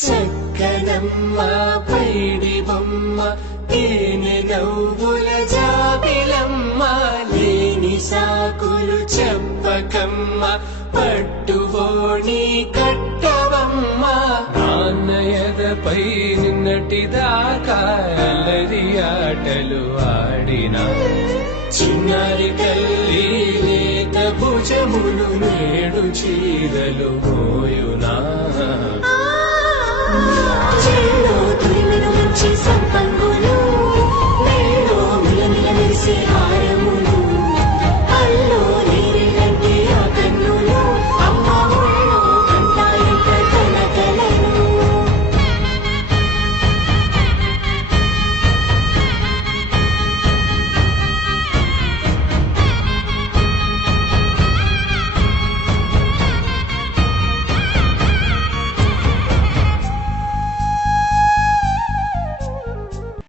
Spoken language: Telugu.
చక్కనమ్మ పైడి బొమ్మ తేనె నవ్వుల జాబిలమ్మ లేని సాకులు చెప్పకమ్మ పట్టుబోని కట్టవమ్మ నాన్నయదపై నిన్నటిదాకా అల్లరి ఆటలు ఆడినా చిన్నారి తల్లి లేత భుజములు నేడు చీరలు మోయునా